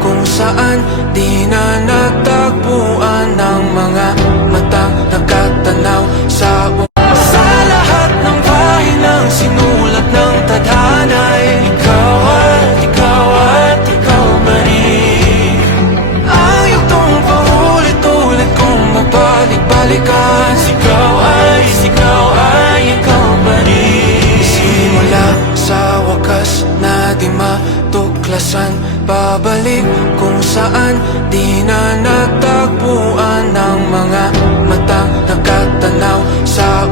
kung saan di na natagpuan ng mga matang nakatanaw sa sa lahat ng pahinang sinulat ng tadhana'y ikaw ikaw pa rin. Ang yugtong paulit-ulit kong mabalik-balikan, sigaw ay ikaw pa rin. Simula sa wakas na di matuklasan, pabalik kung saan di na natagpuan ng mga matang nakatanaw sa